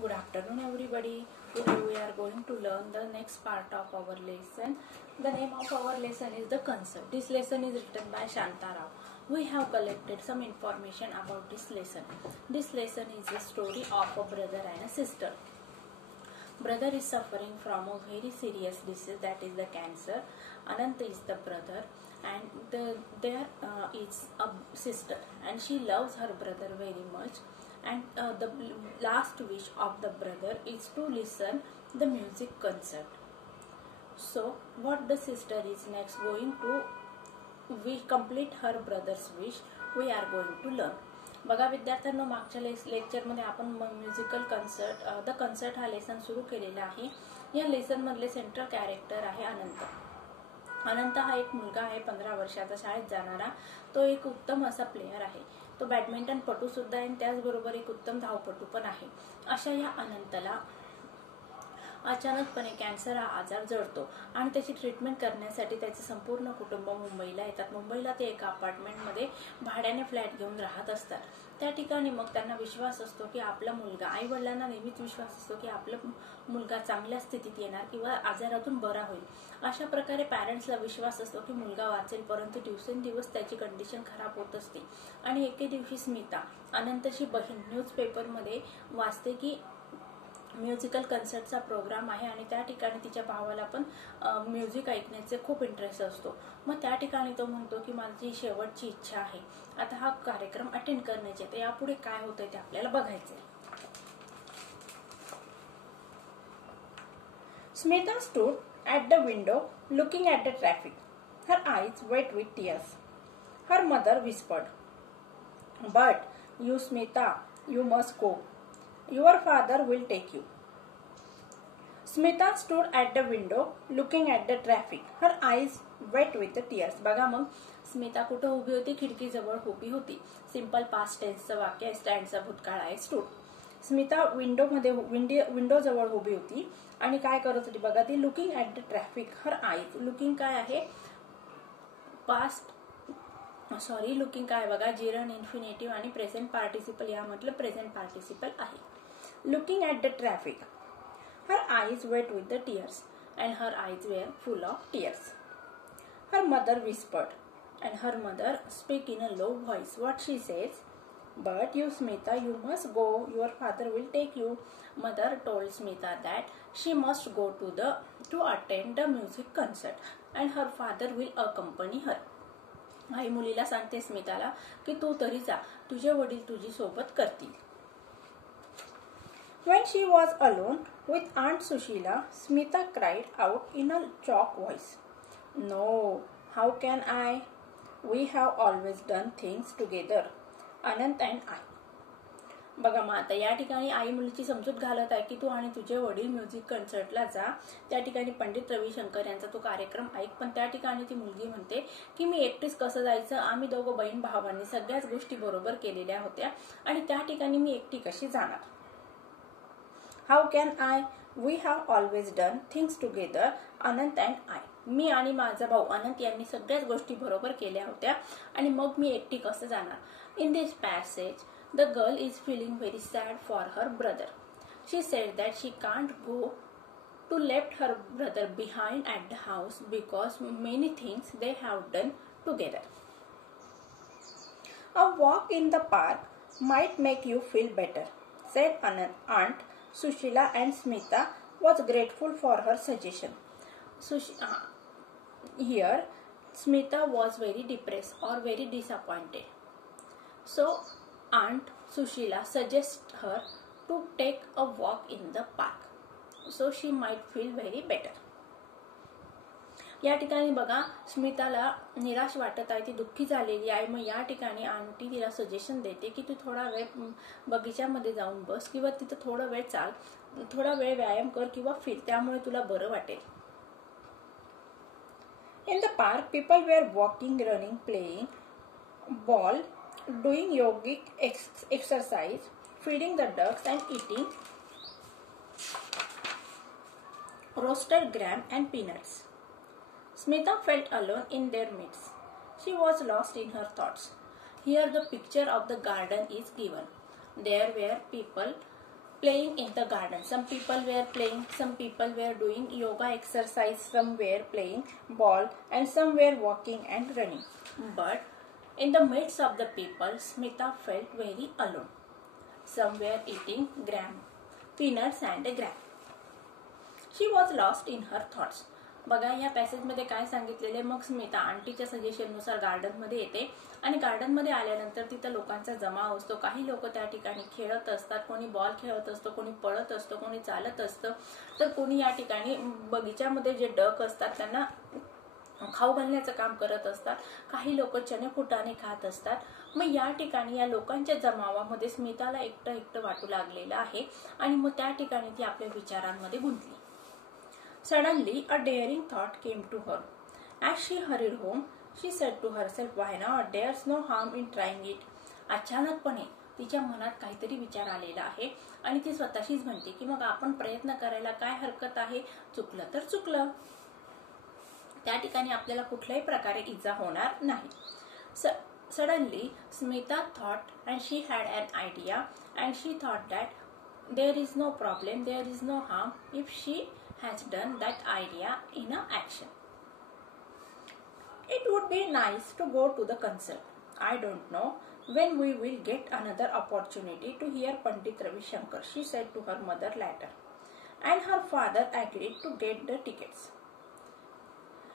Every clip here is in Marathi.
Good afternoon, everybody. Today we are going to learn the next part of our lesson. The name of our lesson is the concept. This lesson is written by Shanta Rao. We have collected some information about this lesson. This lesson is a story of a brother and a sister. Brother is suffering from a very serious disease, that is the cancer. Anant is the brother, and there is a sister, and she loves her brother very much. And the last wish of the brother is to listen the music concert. So what the sister is next going to complete her brother's wish, we are going to learn. बघा विद्यार्थ्यांनो, मागच्या लेक्चरमध्ये आपण म्युझिकल कन्सर्ट द कन्सर्ट हा लेसन सुरू केलेला आहे. या लेसन मधले सेंट्रल कॅरेक्टर आहे अनंत. अनंत हा एक मुलगा आहे, 15 वर्षाचा, शाळेत जाणारा. तो एक उत्तम असा प्लेयर आहे. तो बॅडमिंटन पटू सुद्धा आहे, त्याचबरोबर एक उत्तम धावपटू पण आहे. अशा या अनंतला अचानकपणे कॅन्सर हा आजार जडतो आणि त्याची ट्रीटमेंट करण्यासाठी त्याचे संपूर्ण कुटुंब मुंबईला येतात. मुंबईला ते एका अपार्टमेंटमध्ये भाड्याने फ्लॅट घेऊन राहत असतात. त्या ठिकाणी मग त्यांना विश्वास असतो की आपला मुलगा, आई वडिलांना नेहमीच विश्वास असतो की आपला मुलगा चांगल्या स्थितीत येणार किंवा आजारातून बरा होईल. अशा प्रकारे पॅरेंट्सला विश्वास असतो की मुलगा वाचेल, परंतु दिवसेंदिवस त्याची कंडिशन खराब होत असते. आणि एके दिवशी स्मिता, अनंतची बहीण, न्यूजपेपरमध्ये वाचते की म्युझिकल कन्सर्टचा प्रोग्राम आहे आणि त्या ठिकाणी तिच्या भावाला पण म्युझिक ऐकण्याचे खूप इंटरेस्ट असतो. मग त्या ठिकाणी तो म्हणतो की माझी शेवटची इच्छा आहे आता हा कार्यक्रम अटेंड करण्याची. तर यापुढे काय होतंय ते आपल्याला बघायचंय. Smita stood at the window looking at the traffic. Her eyes wet with tears. Her mother whispered, "But you, Smita, you must go. Your father will take you." Smita stood at the window looking at the traffic. Her eyes wet with the tears. बघा मग स्मिता कुठे उभी होती? खिडकीजवळ उभी होती. सिंपल पास्ट टेन्सचं वाक्य आहे. स्टँडचा भूतकाळ आहे स्टूड. स्मिता विंडो जवळ उभी होती आणि काय करत होती बघा ती? Looking at the traffic. Her eyes. Looking काय आहे? लुकिंग काय बघा? जिरण, इन्फिनेटिव्ह आणि प्रेझेंट पार्टिसिपल यामधलं प्रेझेंट पार्टिसिपल आहे. Looking at the traffic. Her eyes wet with the tears, and her eyes were full of tears. Her mother whispered, and her mother spoke in a low voice. What she says? "But you, Smita, you must go. Your father will take you." Mother told Smita that she must go to attend the music concert, and her father will accompany her. आई मुलीला सांगते स्मिताला की तू तरी जा, तुझे वडील तुझी सोबत करतील. When she was alone with Aunt Sushila, Smita cried out in a shocked voice, "No, how can I? We have always done things together, Anant and I." बघा मग आता या ठिकाणी आई मुलीची समजूत घालत आहे की तू आणि तुझे वडील म्युझिक कन्सर्टला जा. त्या ठिकाणी पंडित रविशंकर यांचा तो कार्यक्रम ऐक. पण त्या ठिकाणी ती मुलगी म्हणते की मी एकटीच कसं जायचं? आम्ही दोघं बहीण भावांनी सगळ्याच गोष्टी बरोबर केलेल्या होत्या आणि त्या ठिकाणी मी एकटी कशी जाणार? How can I? We have always done things together, Anant and I. मी आणि माझा भाऊ अनंत यांनी सगळ्याच गोष्टी बरोबर केल्या होत्या आणि मग मी एकटी कसं जाणार? In this passage, the girl is feeling very sad for her brother. She said that she can't go to left her brother behind at the house because many things they have done together. A walk in the park might make you feel better, said Aunt Sushila, and Smita was grateful for her suggestion. Here, Smita was very depressed or very disappointed. So, Aunt Sushila suggested her to take a walk in the park, so she might feel very better. या ठिकाणी बघा स्मिताला निराश वाटत आहे, ती दुःखी झालेली आहे. मग या ठिकाणी आंटी तिला सजेशन देते की तू थोडा वेळ बगीच्यामध्ये जाऊन बस किंवा तिथं थोडा वेळ चाल, थोडा वेळ व्यायाम कर किंवा फिर, त्यामुळे तुला बरं वाटेल. In the park, people were walking, running, playing ball, doing yogic exercise, feeding the ducks and eating roasted gram and peanuts. Smita felt alone in their midst. She was lost in her thoughts. Here the picture of the garden is given. There were people playing in the garden. Some people were playing, some people were doing yoga exercise, some were playing ball, and some were walking and running. But in the midst of the people, Smita felt very alone. Some were eating peanuts and gram. She was lost in her thoughts. बघा या पॅसेजमध्ये काय सांगितलेले, मग स्मिता आंटीच्या सजेशननुसार गार्डनमध्ये येते आणि गार्डनमध्ये आल्यानंतर तिथं लोकांचा जमाव असतो. काही लोक त्या ठिकाणी खेळत असतात, कोणी बॉल खेळत असतो, कोणी पळत असतो, कोणी चालत असतं, तर कोणी या ठिकाणी बगीच्यामध्ये जे डक असतात त्यांना खाऊ घालण्याचं काम करत असतात. काही लोक चणे फुटाणे खात असतात. मग या ठिकाणी या लोकांच्या जमावामध्ये स्मिताला एकटं एकटं वाटू लागलेलं आहे आणि मग त्या ठिकाणी ती आपल्या विचारांमध्ये गुंतली. Suddenly, a daring thought came to her. As she hurried home, she said to herself, "Why not? There's no harm in trying it." अचानकपणे तिच्या मनात काहीतरी विचार आलेला आहे आणि ती स्वतःशीच म्हणते की मग आपण प्रयत्न करायला काय हरकत आहे, चुकलं तर चुकलं, त्या ठिकाणी आपल्याला कुठल्याही प्रकारे इजा होणार नाही. Suddenly, Smita thought and she had an idea and she thought that there is no problem, there is no harm if she has done that idea in a action. It would be nice to go to the concert. I don't know when we will get another opportunity to hear Pandit Ravi Shankar, she said to her mother later. And her father agreed to get the tickets.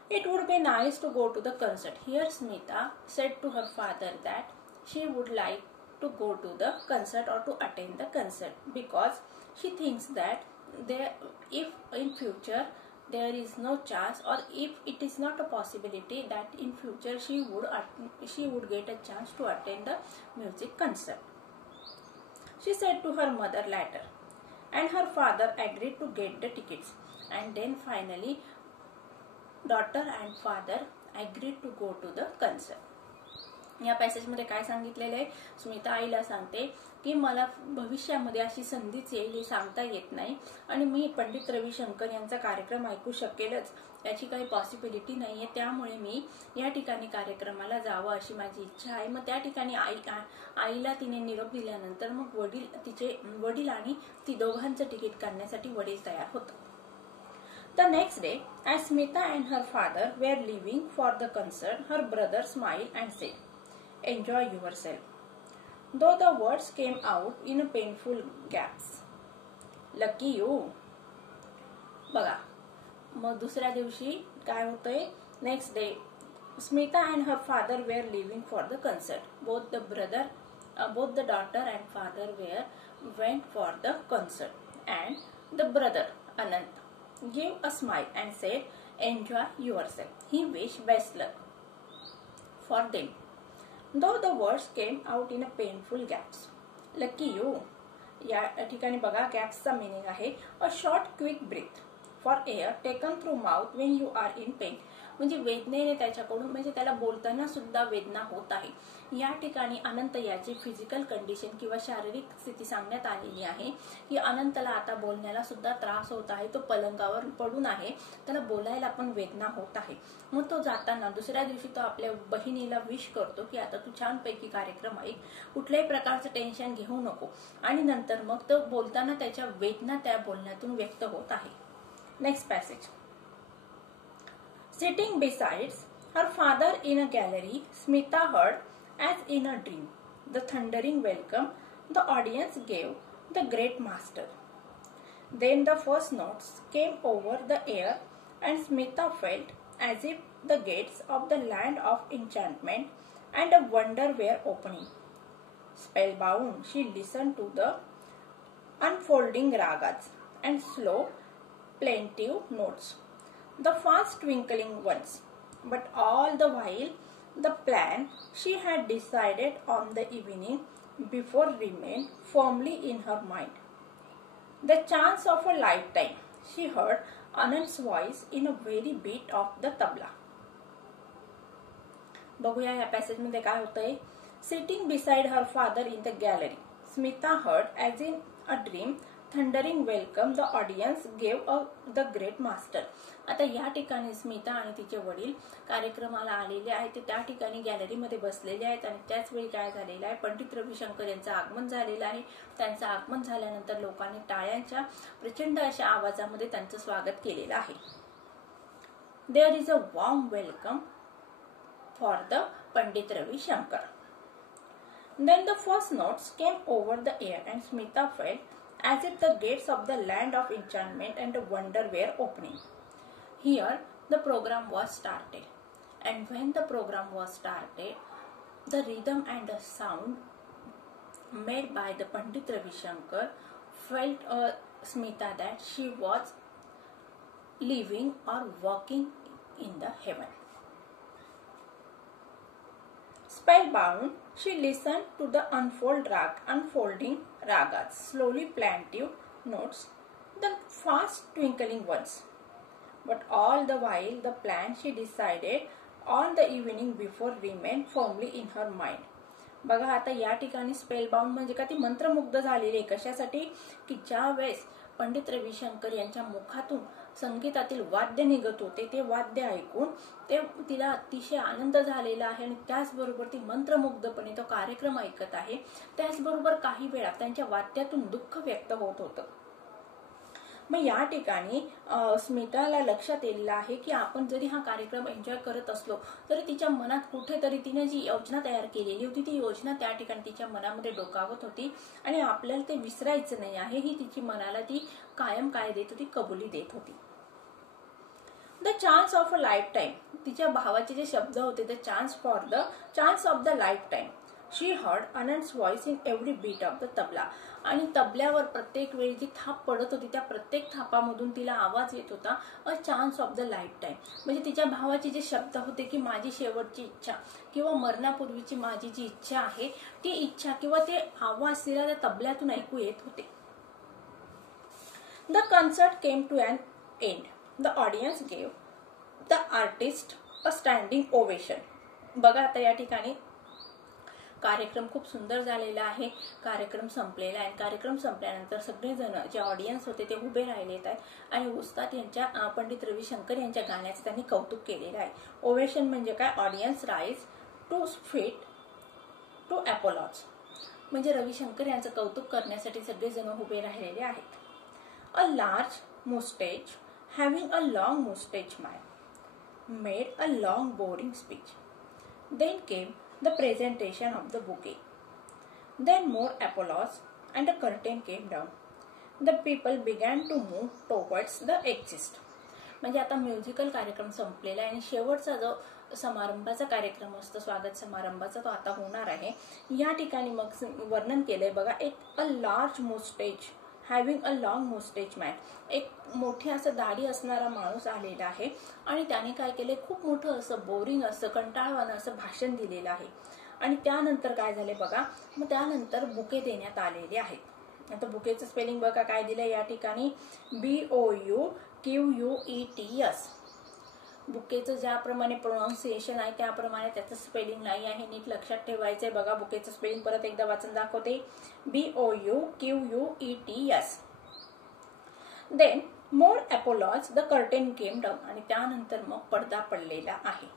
It would be nice to go to the concert. Here Smita said to her father that she would like to go to the concert or to attend the concert because she thinks that if in future there is no chance or if it is not a possibility that in future she would get a chance to attend the music concert, she said to her mother later. And her father agreed to get the tickets. And then finally daughter and father agreed to go to the concert. या पॅसेजमध्ये काय सांगितलेलं आहे, स्मिता आईला सांगते की मला भविष्यामध्ये अशी संधीच येईल हे सांगता येत नाही आणि मी पंडित रविशंकर यांचा कार्यक्रम ऐकू शकेलच याची काही पॉसिबिलिटी नाहीये, त्यामुळे मी या ठिकाणी कार्यक्रमाला जावं अशी माझी इच्छा आहे. मग त्या ठिकाणी आईला तिने निरोप दिल्यानंतर मग तिचे वडील आणि ती दोघांचं तिकीट काढण्यासाठी वडील तयार होतात. The next day, as Smita and her father were leaving for the concert, her brother smiled and said, "Enjoy yourself." Though the words came out in a painful gasp. Lucky you. बघा, मग दुसऱ्या दिवशी काय होतंय, next day Smita and her father were leaving for the concert. Both the daughter and father went for the concert, and the brother Anant gave a smile and said, "Enjoy yourself." He wished best luck for them. Though the words came out in a painful gasp. Lucky you. या ठिकाणी बघा, गॅप्सचा मीनिंग आहे a short quick breath for air taken through mouth when you are in pain. म्हणजे वेदनेने त्याच्याकडून, म्हणजे त्याला बोलताना सुद्धा वेदना होत आहे. या ठिकाणी अनंत याची फिजिकल कंडिशन किंवा शारीरिक स्थिती सांगण्यात आलेली आहे की अनंतला आता बोलण्याला सुद्धा त्रास होत आहे. तो पलंगावर पडून आहे, त्याला बोलायला पण वेदना होत आहे. मग तो जाताना दुसऱ्या दिवशी तो आपल्या बहिणीला विश करतो की आता तू छानपैकी कार्यक्रम ऐक, कुठल्याही प्रकारचं टेन्शन घेऊ नको, आणि नंतर मग तो बोलताना त्याच्या वेदना त्या बोलण्यातून व्यक्त होत आहे. Next passage. Sitting beside her father in a gallery, Smita heard, as in a dream, the thundering welcome the audience gave the great master. Then the first notes came over the air, and Smita felt as if the gates of the land of enchantment and of wonder were opening. Spellbound, she listened to the unfolding ragas and slow, plaintive notes, the fast twinkling ones. But all the while, the plan she had decided on the evening before remained firmly in her mind. The chance of a lifetime, she heard Anand's voice in a very beat of the tabla. बघूया या पॅसेज मध्ये काय होतंय. Sitting beside her father in the gallery, Smita heard, as in a dream, thundering welcome the audience gave a the great master. आता या ठिकाणी स्मिता आणि तिचे वडील कार्यक्रमाला आलेले आहेत. ते त्या ठिकाणी गॅलरीमध्ये बसलेले आहेत आणि त्याच वेळी काय झालेलं आहे, पंडित रविशंकर यांचं आगमन झालेलं आहे. त्यांचं आगमन झाल्यानंतर लोकांनी टाळ्यांच्या प्रचंड अशा आवाजामध्ये त्यांचं स्वागत केलेलं आहे. There is a warm welcome for the Pandit Ravishankar. Then the first notes came over the air and Smita felt as if the gates of the land of enchantment and wonder were opening. Here the program was started, and when the program was started, the rhythm and the sound made by the Pandit Ravishankar felt Smita that she was living or walking in the heaven. Spellbound, she listened to the unfolding ragas, slowly plaintive notes, the fast twinkling ones. But all the while, the plan she decided on the evening before remained firmly in her mind. बघा आता या ठिकाणी स्पेलबाउंड म्हणजे का ती मंत्रमुग्ध झालेली आहे. कशासाठी की ज्या वेळेस पंडित रविशंकर यांच्या मुखातून संगीतातील वाद्य निघत होते, ते वाद्य ऐकून ते तिला अतिशय आनंद झालेला आहे आणि त्याचबरोबर ती मंत्रमुग्धपणे तो कार्यक्रम ऐकत आहे. त्याचबरोबर काही वेळा त्यांच्या वाद्यातून दुःख व्यक्त होत होतं. मग या ठिकाणी स्मिताला लक्षात येईल आहे की आपण जरी हा कार्यक्रम एन्जॉय करत असलो तरी तिच्या मनात कुठेतरी तिने जी योजना तयार केलेली होती ती योजना त्या ठिकाणी तिच्या मनामध्ये डोकावत होती आणि आपल्याला ते विसरायचं नाही आहे ही तिची मनाला ती कायम काय देत होती, कबुली देत होती. The chance of a lifetime, तिच्या भावाचे जे शब्द होते, the chance of the lifetime. She heard अनंत's voice in every beat of the tabla. आणि तबल्यावर प्रत्येक वेळी जी थाप पडत होती त्या प्रत्येक थापामधून तिला आवाज येत होता a chance of the life time. म्हणजे तिच्या भावाचे जे शब्द होते की माझी शेवटची इच्छा किंवा मरणापूर्वीची माझी जी इच्छा आहे ती इच्छा किंवा ते आवाज तिला त्या तबल्यातून ऐकू येत होते. The concert came to an end. The audience gave the artist a standing ovation. बघा आता या ठिकाणी कार्यक्रम खूप सुंदर झालेला आहे. कार्यक्रम संपलेला आहे. कार्यक्रम संपल्यानंतर सगळेजण जे ऑडियन्स होते ते उभे राहिलेत आहेत आणि उस्ताद यांच्या पंडित रविशंकर यांच्या गाण्याचे त्यांनी कौतुक केलेलं आहे. ओवेशन म्हणजे काय, audience rise to feet to applause. म्हणजे रविशंकर यांचं कौतुक करण्यासाठी सगळेजण उभे राहिलेले आहेत. A large moustache having a long moustache man made a long boring speech. Then came the presentation of the bouquet. Then more applause and the curtain came down. The people began to move towards the exit. म्हणजे आता म्युझिकल कार्यक्रम संपलेला आहे आणि शेवटचा जो समारंभाचा कार्यक्रम असतो, स्वागत समारंभाचा, तो आता होणार आहे. या ठिकाणी मग वर्णन केलंय बघा, एक a large moustache having a long moustache man. एक मोठी असं दाढी असणारा माणूस आलेला आहे आणि त्याने काय केलंय, खूप मोठं असं बोरिंग असं कंटाळवाणं असं भाषण दिलेलं आहे. आणि त्यानंतर काय झाले बघा, मग त्यानंतर बुके देण्यात आलेले आहेत. आता बुकेचं स्पेलिंग बघा काय दिलंय या ठिकाणी, BOUQUETS. बुकेचं ज्याप्रमाणे प्रोनाऊन्सिएशन आहे त्याप्रमाणे त्याचं स्पेलिंग नाही आहे, नीट लक्षात ठेवायचंय. बघा बुकेचं स्पेलिंग परत एकदा वाचून दाखवते, BOUQUETS. Then more applause the curtain came down. आणि त्यानंतर मग पडदा पडलेला आहे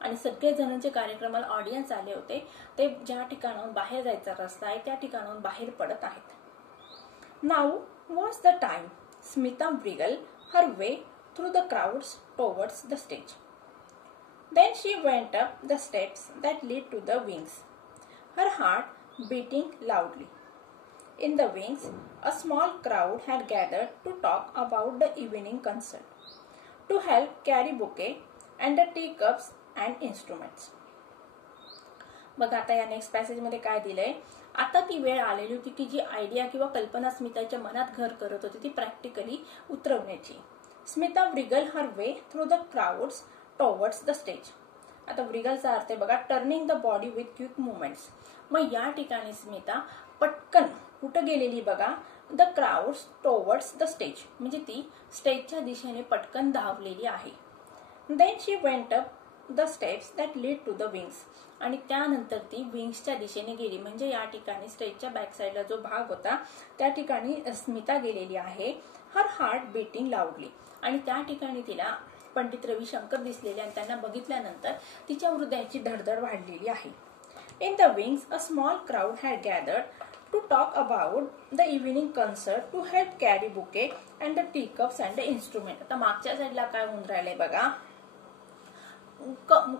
आणि सगळे जण जे कार्यक्रमाला ऑडियन्स आले होते ते ज्या ठिकाणाहून बाहेर जायचा रस्ता आहे त्या ठिकाणाहून बाहेर पडत आहेत. Now was the time Smita wriggled her way through the crowds towards the stage. Then she went up the steps that lead to the wings, her heart beating loudly. In the wings, a small crowd had gathered to talk about the evening concert, to help carry bouquet and the teacups and instruments. बघा आता या नेक्स्ट पॅसेज मध्ये काय दिलंय, आता ती वेळ आलेली होती की जी आयडिया किंवा कल्पना स्मिताच्या मनात घर करत होती ती प्रॅक्टिकली उतरवण्याची. Smita wriggled her way through the crowds towards the stage. आता wriggleचा अर्थ आहे बघा turning the body with quick movements. मग या ठिकाणी स्मिता पटकन कुठं गेलेली बघा, the crowds towards the stage, म्हणजे ती स्टेजच्या दिशेने पटकन धावलेली आहे. Then she went up the steps that lead to the wings. आणि त्यानंतर ती विंग्सच्या दिशेने गेली. म्हणजे या ठिकाणी स्टेजच्या बॅक साईडला जो भाग होता त्या ठिकाणी स्मिता गेलेली आहे. Her heart beating लाऊडली. आणि त्या ठिकाणी तिला पंडित रविशंकर दिसलेले आणि त्यांना बघितल्यानंतर तिच्या हृदयाची धडधड वाढलेली आहे. In the wings a small crowd had gathered to talk about the evening concert, to help carry bouquet and the teacups and the instrument. आता मागच्या साईडला काय होऊन राहिलंय बघा,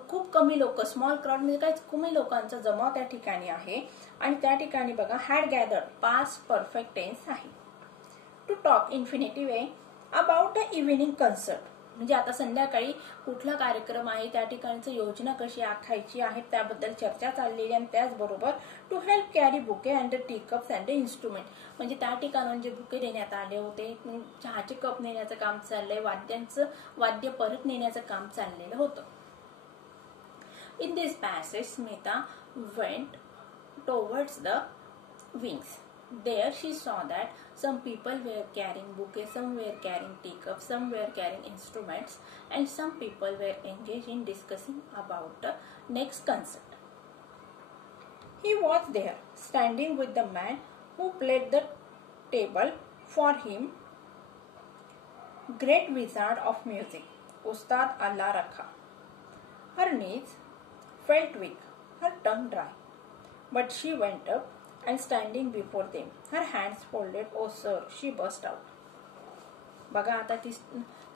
खूप कमी लोक, स्मॉल क्राउड म्हणजे काय, कमी लोकांचा जमाव त्या ठिकाणी आहे. आणि त्या ठिकाणी बघा had gathered past perfect tense आहे. To talk infinitive way about the evening concert म्हणजे आता संध्याकाळी कुठला कार्यक्रम आहे, त्या ठिकाणची योजना कशी आखायची आहे त्याबद्दल चर्चा चाललेली. आणि त्याचबरोबर to help carry bouquet and the tea cups and the instrument म्हणजे त्या ठिकाणाहून जे बुके देण्यात आले होते, चहाचे कप नेण्याचं काम चाललंय, वाद्य परत नेण्याचं काम चाललेलं होतं. In this passage Smita went towards the wings. There she saw that some people were carrying bouquets, some were carrying teacups, some were carrying instruments, and some people were engaged in discussing about the next concert. He was there, standing with the man who played the table for him, great wizard of music, Ustad Allah Rakha. Her knees felt weak, her tongue dry, but she went up and standing before them, her hands folded, oh sir, she burst out. बघा आता ती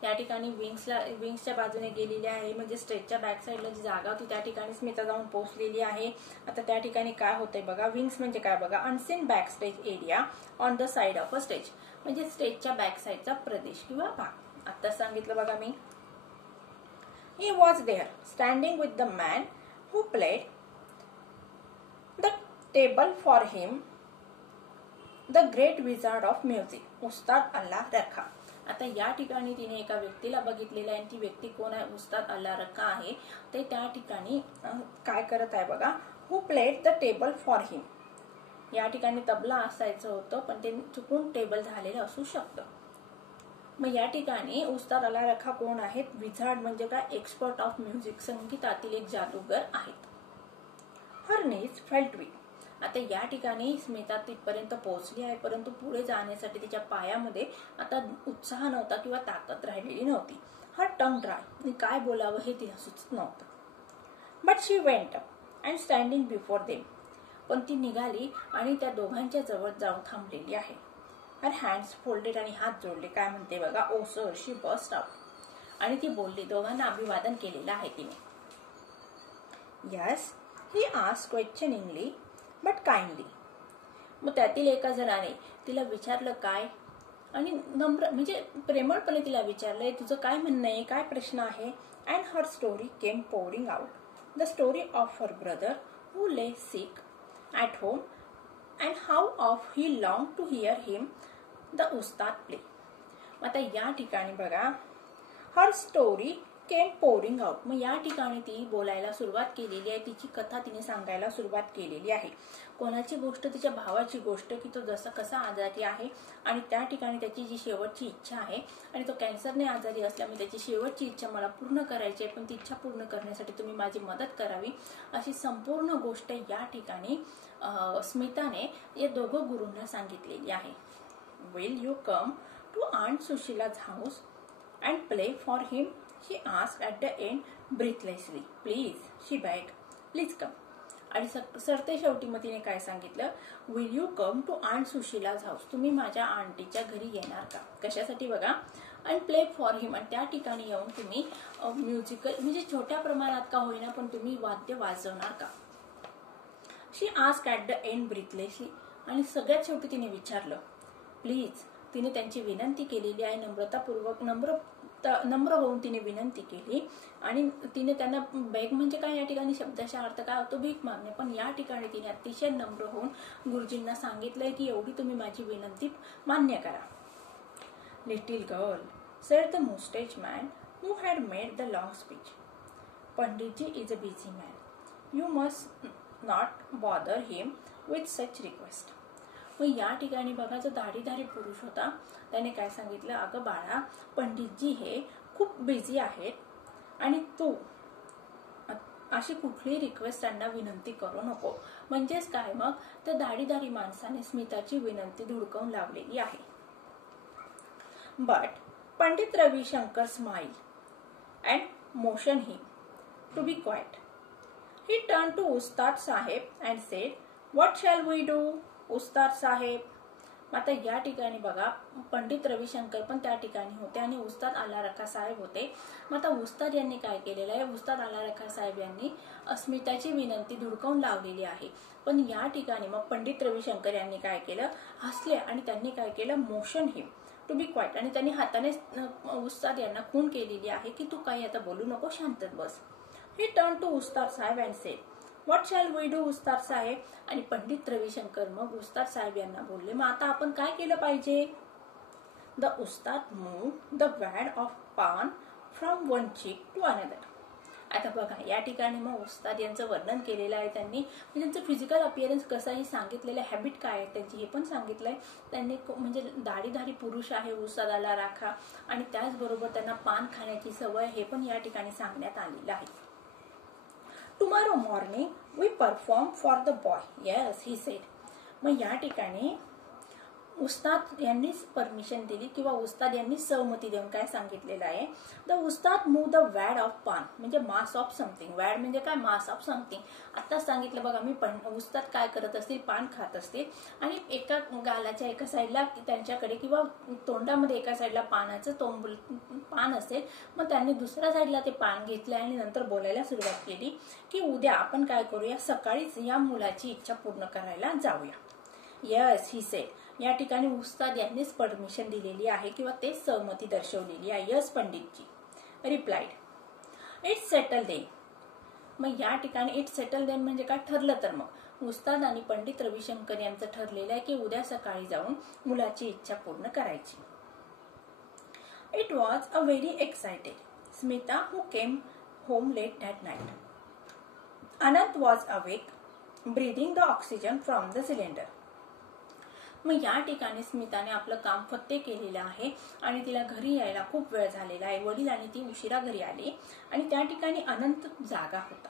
या ठिकाणी विंग्सच्या बाजूने गेलेली आहे. म्हणजे स्टेजच्या बॅक साईडला जी जागा होती त्या ठिकाणी स्मिता जाऊन पोहोचलेली आहे. आता त्या ठिकाणी काय होतंय बघा, विंग्स म्हणजे काय बघा, unseen back stage area on the side of a stage म्हणजे स्टेजच्या बॅक साईडचा प्रदेश किंवा भाग. आता सांगितलं बघा मी. He was there standing with the man who played the table for him, the great wizard of music, Ustad Allah Rakha. आता या ठिकाणी तिने एका व्यक्तीला बघितलेलं आहे. ती व्यक्ती कोण आहे, उस्ताद अल्लाह रखा आहे. ते त्या ठिकाणी काय करत आहे बघा, हू प्लेड द टेबल फॉर हिम. या ठिकाणी तबला असायचं होतं पण ते चुकून टेबल झालेलं असू शकतं. मग या ठिकाणी उस्ताद अल्लाह रखा कोण आहेत, विझार्ड म्हणजे काय, एक्सपर्ट ऑफ म्युझिक, संगीतातील एक जादूगर आहेत. हर नीज फेल्ट वीक. आता या ठिकाणी स्मिता तिथपर्यंत पोहोचली आहे परंतु पुढे जाण्यासाठी तिच्या पायामध्ये आता उत्साह नव्हता किंवा ताकद राहिलेली नव्हती. हर टंग ड्राय, काय बोलावं हे तिला सुचत नव्हतं. But she went up and standing before them. पण ती निघाली आणि त्या दोघांच्या जवळ जाऊन थांबलेली आहे. हर हँड्स फोल्डेड आणि हात जोडले. काय म्हणते बघा, oh sir, she burst out. आणि ती बोलली, दोघांना अभिवादन केलेलं आहे तिने. Yes, he asked questioningly but kindly. मग त्यातील एका जणाने तिला विचारलं काय, आणि नम्र म्हणजे प्रेमळपणे तिला विचारलंय, तुझं काय म्हणणं आहे, काय प्रश्न आहे. And her story came pouring out. The story of her brother who lay sick at home and how of he long to hear him the Ustad play. आता या ठिकाणी बघा, her story came pouring out. मग या ठिकाणी ती बोलायला सुरुवात केलेली आहे, तिची कथा तिने सांगायला सुरुवात केलेली आहे. कोणाची गोष्ट, तिच्या भावाची गोष्ट की तो कसा आजारी आहे आणि त्या ठिकाणी त्याची जी शेवटची इच्छा आहे आणि तो कॅन्सरने आजारी असल्यामुळे त्याची शेवटची इच्छा मला पूर्ण करायची आहे, पण ती इच्छा पूर्ण करण्यासाठी तुम्ही माझी मदत करावी, अशी संपूर्ण गोष्ट या ठिकाणी स्मिताने या दोघं गुरूंना सांगितलेली आहे. Will you come to aunt Sushila's house and play for him, she asked at the end breathlessly. Please, she begged. Please come. आणि सरते शेवटी मग तिने काय सांगितलं, will you come to aunt Sushila's house. तुम्ही माझ्या आंटीच्या घरी येणार का, कशासाठी बघा, अँड प्ले फॉर हिम. आणि त्या ठिकाणी येऊन तुम्ही म्युझिकल म्हणजे छोट्या प्रमाणात का होईना पण तुम्ही वाद्य वाजवणार का. शी आस्क्ड ॲट द एंड ब्रीथलेसली. आणि सगळ्यात शेवटी तिने विचारलं, प्लीज. तिने त्यांची विनंती केलेली आहे, नम्रतापूर्वक नम्र होऊन तिने विनंती केली. आणि तिने त्यांना बेग म्हणजे काय, या ठिकाणी शब्दाचा अर्थ काय होतो, भीक मागणे. पण या ठिकाणी तिने अतिशय नम्र होऊन गुरुजींना सांगितलंय की एवढी तुम्ही माझी विनंती मान्य करा. Little girl, said the mustache man who had made the long speech, Panditji is a busy man, you must not bother him with such request. मग या ठिकाणी बघा, जो दाढीधारी पुरुष होता त्याने काय सांगितलं, अगं बाळा, पंडितजी हे खूप बिझी आहेत आणि तू अशी कुठलीही रिक्वेस्ट त्यांना विनंती करू नको. म्हणजेच काय मग, त्या दाढीधारी माणसाने स्मिताची विनंती धुडकावून लावलेली आहे. But Pandit Ravishankar smile and motion him to be quiet. He turn to Ustad Sahib and said, what shall we do Ustad Sahib. आता या ठिकाणी बघा, पंडित रविशंकर पण त्या ठिकाणी होते आणि उस्ताद आला रखा साहेब होते. मग आता उस्ताद यांनी काय केलेलं आहे, उस्ताद आला रखा साहेब यांनी स्मिताची विनंती धुडकावून लावलेली आहे. पण या ठिकाणी मग पंडित रविशंकर यांनी काय केलं, हसले आणि त्यांनी काय केलं, motion him to be quiet. आणि त्यांनी हाताने उस्ताद यांना खून केलेली आहे की तू काही आता बोलू नको, शांतत बस. He turn to Ustad Sahib and said, what shall we do Ustad Sahib. आणि पंडित रविशंकर मग उस्ताद साहेब यांना बोलले, मग आता आपण काय केलं पाहिजे. The Ustad move the wad of paan from one cheek to another. आता बघा या ठिकाणी मग उस्ताद यांचं वर्णन केलेलं आहे त्यांनी. म्हणजे त्यांचं फिजिकल अपिअरन्स कसं आहे सांगितलेलं, हॅबिट काय आहे त्यांची हे पण सांगितलंय त्यांनी. म्हणजे दाढीधारी पुरुष आहे उस्तादाला राखा आणि त्याचबरोबर त्यांना पान खाण्याची सवय हे पण या ठिकाणी सांगण्यात आलेलं आहे. Tomorrow morning we perform for the boy. Yes he said. मग या ठिकाणी उस्ताद यांनीच परमिशन दिली किंवा उस्ताद यांनी सहमती देऊन काय सांगितलेलं आहे, the Ustad move the wad of paan, म्हणजे मास ऑफ समथिंग. वॅड म्हणजे काय, मास ऑफ समथिंग. आताच सांगितलं बघा मी, उस्ताद काय करत असतील, पान खात असतील आणि एका गालाच्या एका साईडला त्यांच्याकडे किंवा तोंडामध्ये एका साईडला पानाचं पान असेल. मग त्यांनी दुसऱ्या साईडला ते पान घेतले आणि नंतर बोलायला सुरुवात केली की उद्या आपण काय करूया, सकाळीच या मुलाची इच्छा पूर्ण करायला जाऊया. Yes he said. या ठिकाणी उस्ताद यांनीच परमिशन दिलेली आहे किंवा ते सहमती दर्शवलेली आहे. यस पंडितजी रिप्लाइड. It's settle then. मग या ठिकाणी इट्स सेटल देन म्हणजे काय, ठरलं तर मग उस्ताद आणि पंडित रविशंकर यांचं ठरलेलं आहे की उद्या सकाळी जाऊन मुलाची इच्छा पूर्ण करायची. It was a very excited Smita who came home late that night. Anant was awake breathing the oxygen from the cylinder. मग या ठिकाणी स्मिताने आपलं काम फत्ते केलेलं आहे आणि तिला घरी यायला खूप वेळ झालेला आहे. वडील आणि ती उशिरा घरी आली आणि त्या ठिकाणी अनंत जागा होता.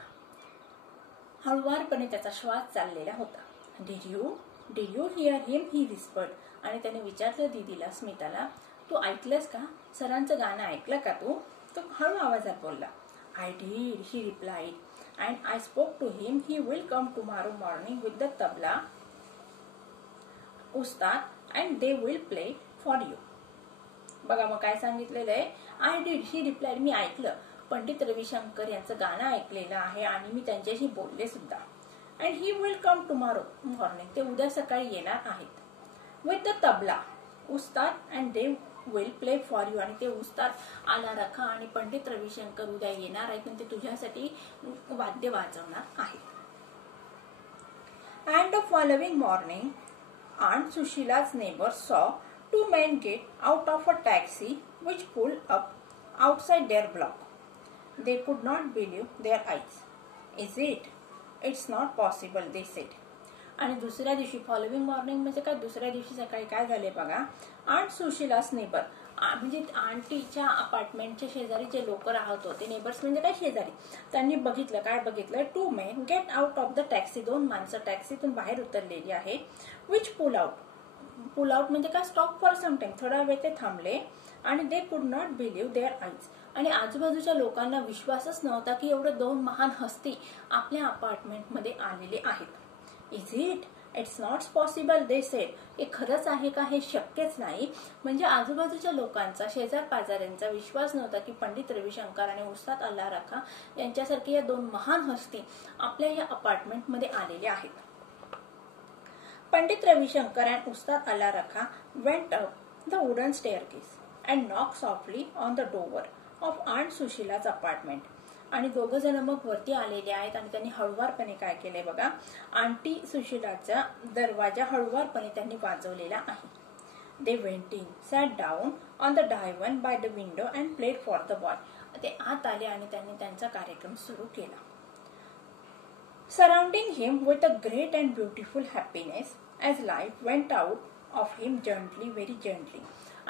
हळुवारपणे त्याचा श्वास चाललेला होता. Did you here him he whispered. आणि त्याने विचारलं दीदीला, स्मिताला, तू ऐकलंस का, सरांचं गाणं ऐकलं का तू. तो हळू आवाजात बोलला. I did he replied and I spoke to him. He will come tomorrow morning with the tabla ustad and they will play for you. बघा मग काय सांगितलेलं आहे, आय डिड ही रिप्लाइड, मी ऐकलं, पंडित रविशंकर यांचं गाणं ऐकलेलं आहे आणि मी त्यांच्याशी बोलले सुद्धा. And he will come tomorrow morning, ते उद्या सकाळी येणार आहेत. With the tabla ustad and they will play for you. आणि ते उस्ताद आला रखा आणि पंडित रविशंकर उद्या येणार आहेत आणि ते तुझ्यासाठी वाद्य वाजवणार आहेत. And the following morning Aunt Sushila's neighbors saw two men get out of a taxi which pulled up outside their block. They could not believe their eyes. Is it? It's not possible, they said. आणि दुसऱ्या दिवशी फॉलोविंग मॉर्निंग म्हणजे काय, दुसऱ्या दिवशी सकाळी काय झाले बघा, आंट सुशीलास नेबर म्हणजे आंटीच्या अपार्टमेंटच्या शेजारी जे लोक राहत होते, नेबर्स म्हणजे काय शेजारी, त्यांनी बघितलं, काय बघितलं, two men get out of the taxi, दोन माणसं टॅक्सीतून बाहेर उतरलेली आहे. विच पुल आउट म्हणजे काय, स्टॉप फॉर सम टाइम, थोडा वेळ ते थांबले आणि they could not believe there eyes. आणि आजूबाजूच्या लोकांना विश्वासच नव्हता की एवढे दोन महान हस्ती आपल्या अपार्टमेंटमध्ये आलेले आहेत. Is it? It's not possible, they said. हे खरंच आहे का, हे शक्यच नाही. म्हणजे आजूबाजूच्या लोकांचा, शेजार पाजाऱ्यांचा विश्वास नव्हता की पंडित रविशंकर आणि उस्ताद अल्ला रखा यांच्यासारखे या दोन महान हस्ती आपल्या या अपार्टमेंटमध्ये आलेले आहेत. Pandit Ravishankar and Ustad Alla Rakha went up the wooden staircase and knock softly on the door of aunt Sushila's apartment. आणि दोघ जण मग वरती आलेले आहेत आणि त्यांनी हळुवारपणे काय केलंय बघा, आंटी सुशीलाचा दरवाजा हळुवारपणे त्यांनी वाजवलेला आहे. They went in, sat down on the divan by the window and played for the boy. ते आत आले आणि त्यांनी त्यांचा कार्यक्रम सुरू केला. Surrounding him with a great and beautiful happiness as life went out of him gently, very gently.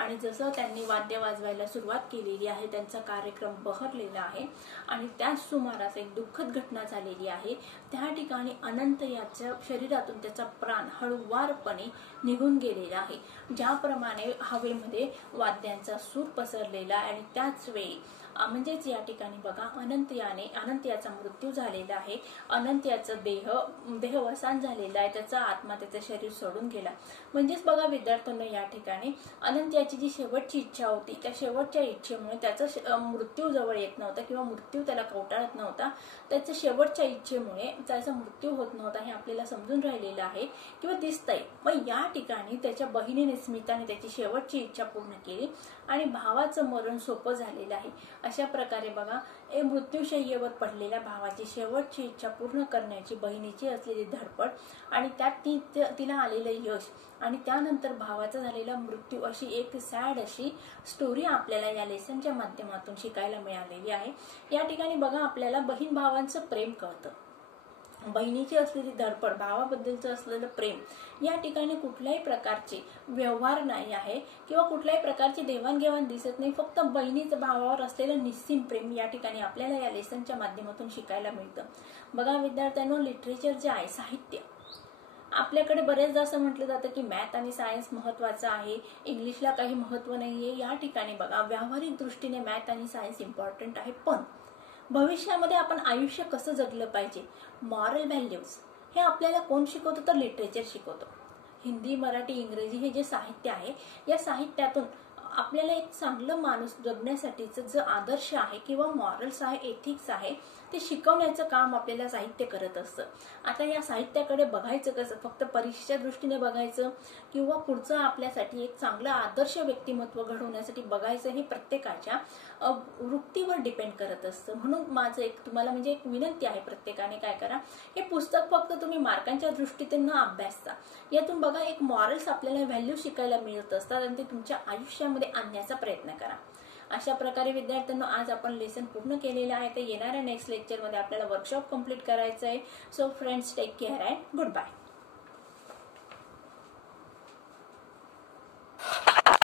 आणि जसं त्यांनी वाद्य वाजवायला सुरुवात केलेली आहे, त्यांचा कार्यक्रम बहरलेला आहे आणि त्याच सुमारास एक दुःखद घटना झालेली आहे. त्या ठिकाणी अनंत याच्या शरीरातून त्याचा प्राण हळुवारपणे निघून गेलेला आहे. ज्याप्रमाणे हवेमध्ये वाद्यांचा सूर पसरलेला आणि त्याच वेळी म्हणजेच या ठिकाणी बघा अनंत याचा मृत्यू झालेला आहे. अनंत याचा देहवसान झालेला आहे, त्याचा आत्मा त्याचं शरीर सोडून गेला. म्हणजेच बघा विद्यार्थ्यांना या ठिकाणी अनंत याची जी शेवटची इच्छा होती, त्या शेवटच्या इच्छेमुळे त्याचा मृत्यू जवळ येत नव्हता किंवा मृत्यू त्याला कवटाळत नव्हता. त्याच्या शेवटच्या इच्छेमुळे त्याचा मृत्यू होत नव्हता हे आपल्याला समजून राहिलेलं आहे किंवा दिसतंय. पण या ठिकाणी त्याच्या बहिणीने स्मिताने त्याची शेवटची इच्छा पूर्ण केली आणि भावाचं मरण सोपं झालेलं आहे. अशा प्रकारे बघा मृत्यूशय्येवर पडलेल्या भावाची शेवटची इच्छा पूर्ण करण्याची बहिणीची असलेली धडपड आणि त्यात तिला आलेलं यश आणि त्यानंतर भावाचा झालेला मृत्यू अशी एक सॅड अशी स्टोरी आपल्याला या लेसनच्या माध्यमातून शिकायला मिळालेली आहे. या ठिकाणी बघा आपल्याला बहीण भावांचं प्रेम कळतं, बहिणीची असलेली धडपड, भावाबद्दलचं असलेलं प्रेम. या ठिकाणी कुठल्याही प्रकारचे व्यवहार नाही आहे किंवा कुठल्याही प्रकारची देवाणघेवाण दिसत नाही. फक्त बहिणीचं भावावर असलेलं निस्सीम प्रेम या ठिकाणी आपल्याला या लेसनच्या माध्यमातून शिकायला मिळतं. बघा विद्यार्थ्यांनो, लिटरेचर जे आहे, साहित्य, आपल्याकडे बरेचदा असं म्हटलं जातं की मॅथ आणि सायन्स महत्वाचं आहे, इंग्लिशला काही महत्व नाहीये. या ठिकाणी बघा व्यावहारिक दृष्टीने मॅथ आणि सायन्स इम्पॉर्टंट आहे, पण भविष्यामध्ये आपण आयुष्य कसं जगलं पाहिजे, मॉरल व्हॅल्यूज, हे आपल्याला कोण शिकवतं तर लिटरेचर शिकवतं. हिंदी, मराठी, इंग्रजी हे जे साहित्य आहे, या साहित्यातून आपल्याला एक चांगलं माणूस जगण्यासाठीचं जे आदर्श आहे किंवा मॉरल्स आहे, एथिक्स आहे, ते शिकवण्याचं काम आपल्याला साहित्य करत असतं. आता या साहित्याकडे बघायचं कसं, फक्त परीक्षेच्या दृष्टीने बघायचं किंवा पुढचं आपल्यासाठी एक चांगलं आदर्श व्यक्तिमत्व घडवण्यासाठी बघायचं, हे प्रत्येकाच्या वृत्तीवर डिपेंड करत असतं. म्हणून माझं तुम्हाला म्हणजे एक विनंती आहे, प्रत्येकाने काय करा, हे पुस्तक फक्त तुम्ही मार्कांच्या दृष्टीने न अभ्यासता, यातून बघा एक मॉरल्स आपल्याला व्हॅल्यू शिकायला मिळत असतात आणि ते तुमच्या आयुष्यामध्ये आणण्याचा प्रयत्न करा. अशा प्रकारे विद्यार्थ्यांनो आज आपण लेसन पूर्ण केलेलं आहे. तर येणाऱ्या नेक्स्ट लेक्चरमध्ये आपल्याला वर्कशॉप कंप्लीट करायचं आहे. So friends, take care and good bye.